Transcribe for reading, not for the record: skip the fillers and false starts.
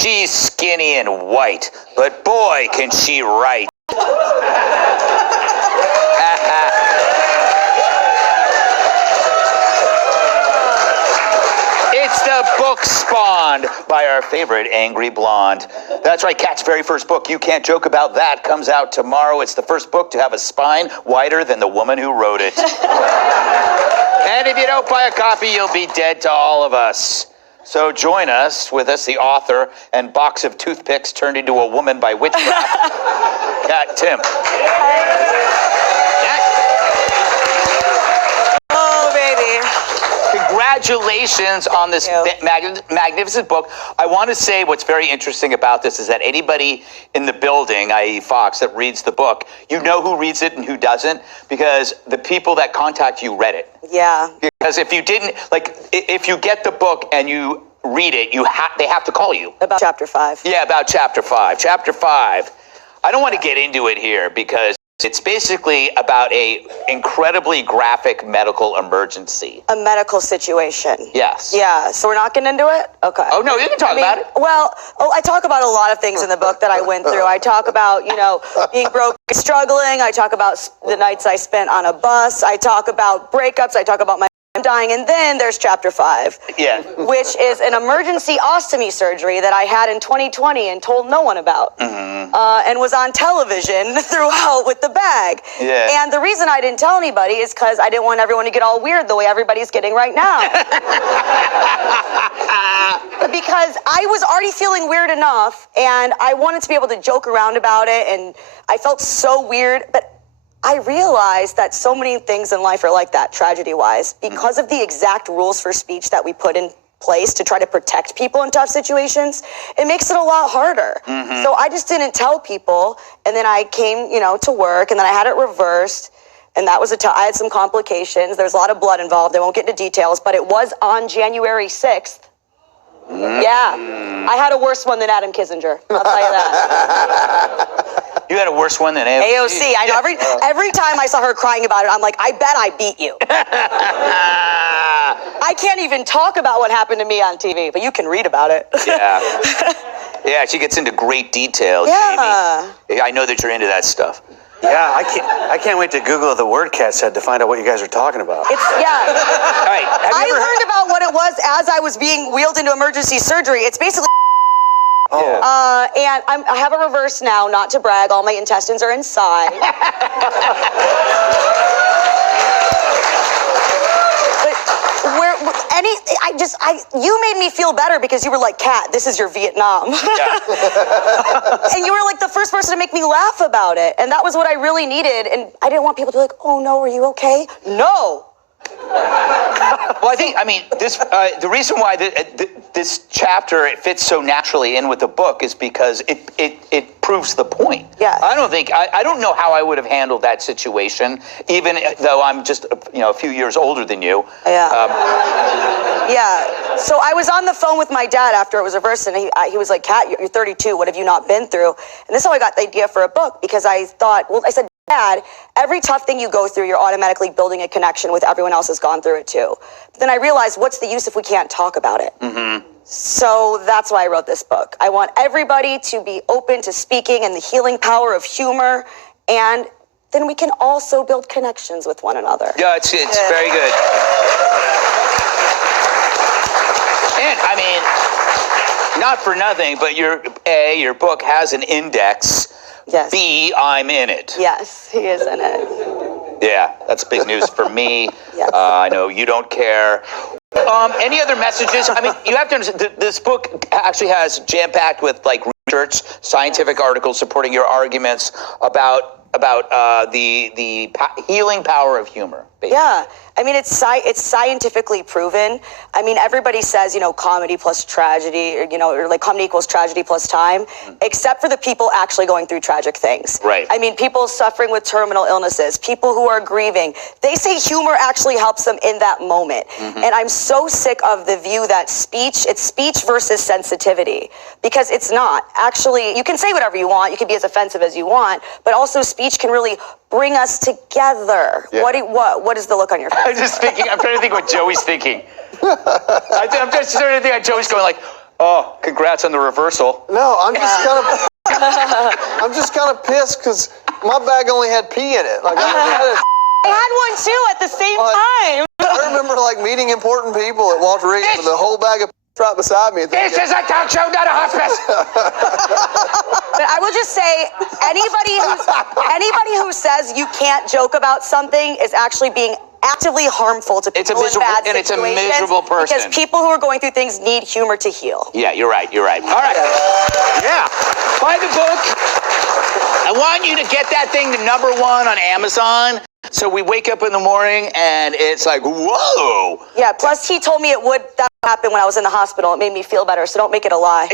she's skinny and white, but boy, can she write. It's the book spawned by our favorite angry blonde. That's right, Kat's very first book, You Can't Joke About That, comes out tomorrow. It's the first book to have a spine wider than the woman who wrote it. And if you don't buy a copy, you'll be dead to all of us. So join us, with us, the author and box of toothpicks turned into a woman by witchcraft, Kat Timpf. Oh, baby. Congratulations on this magnificent book. I want to say what's very interesting about this is that anybody in the building, i.e. Fox, that reads the book, you know who reads it and who doesn't, because the people that contact you read it. Yeah. Because if you didn't, like, if you get the book and you read it, they have to call you. About chapter 5. Yeah, about chapter 5. Chapter 5. I don't want to get into it here because it's basically about a incredibly graphic medical emergency. A medical situation. Yes. Yeah, so we're not getting into it? Okay. Oh, no, you can talk about it. Well, I talk about a lot of things in the book that I went through. I talk about, being broke, struggling. I talk about the nights I spent on a bus. I talk about breakups. I talk about my dying. And then there's chapter 5. Yeah. Which is an emergency ostomy surgery that I had in 2020 and told no one about. Mm-hmm. And was on television throughout with the bag. Yeah. And the reason I didn't tell anybody is because I didn't want everyone to get all weird the way everybody's getting right now. Because I was already feeling weird enough, and I wanted to be able to joke around about it, and I felt so weird, but I realized that so many things in life are like that, tragedy-wise, because of the exact rules for speech that we put in place to try to protect people in tough situations. It makes it a lot harder. Mm-hmm. So I just didn't tell people, and then I came, to work, and then I had it reversed, and that was I had some complications. There's a lot of blood involved. I won't get into details, but it was on January 6th. Yeah, I had a worse one than Adam Kissinger. I'll tell you that. You had a worse one than AOC. AOC. I know. Every time I saw her crying about it, I'm like, I bet I beat you. I can't even talk about what happened to me on TV, but you can read about it. Yeah. Yeah, she gets into great detail, yeah. Jamie. I know that you're into that stuff. Yeah, I can't wait to Google the word Kat said to find out what you guys are talking about. All right. I learned about what it was as I was being wheeled into emergency surgery. It's basically... Oh. And I have a reverse now, not to brag. All my intestines are inside. You made me feel better because you were like, Kat, this is your Vietnam. Yeah. And you were like the first person to make me laugh about it. And that was what I really needed. And I didn't want people to be like, oh no, are you okay? No. Well, the reason why this chapter fits so naturally in with the book is because it proves the point. Yeah. I don't know how I would have handled that situation, even though I'm just a few years older than you. Yeah. Yeah. So I was on the phone with my dad after it was reversed, and he was like, Kat, you're 32. What have you not been through? And this is how I got the idea for a book, because I said, Dad, every tough thing you go through, you're automatically building a connection with everyone else who's gone through it too. But then I realized, what's the use if we can't talk about it? Mm-hmm. So that's why I wrote this book. I want everybody to be open to speaking and the healing power of humor, and then we can also build connections with one another. Yeah, it's very good. And not for nothing, but your book has an index. Yes. B, I'm in it. Yes, he is in it. Yeah, that's big news for me. Yes. I know you don't care. Any other messages? You have to understand, this book actually has jam-packed with research, scientific articles supporting your arguments about the healing power of humor. Basically. Yeah. It's scientifically proven. Everybody says, comedy plus tragedy, or comedy equals tragedy plus time, except for the people actually going through tragic things. Right. People suffering with terminal illnesses, people who are grieving, they say humor actually helps them in that moment. Mm-hmm. And I'm so sick of the view that it's speech versus sensitivity, because it's not. Actually, you can say whatever you want, you can be as offensive as you want, but also speech can really bring us together. Yeah. What is the look on your face? I'm trying to think what Joey's thinking. I'm just starting to think Joey's going Oh, congrats on the reversal. No, I'm just kind of pissed because my bag only had pee in it. Like I had one too at the same time. I remember like meeting important people at Walter Reed with a whole bag of right beside me. This is a talk show, not a hospice. But I will just say, anybody who says you can't joke about something is actually being actively harmful to people in bad situations. It's a miserable person. Because people who are going through things need humor to heal. Yeah, you're right. All right. Yeah. Buy the book. I want you to get that thing to #1 on Amazon. So we wake up in the morning and it's like, whoa. Yeah, plus he told me that would happen when I was in the hospital. It made me feel better, so don't make it a lie.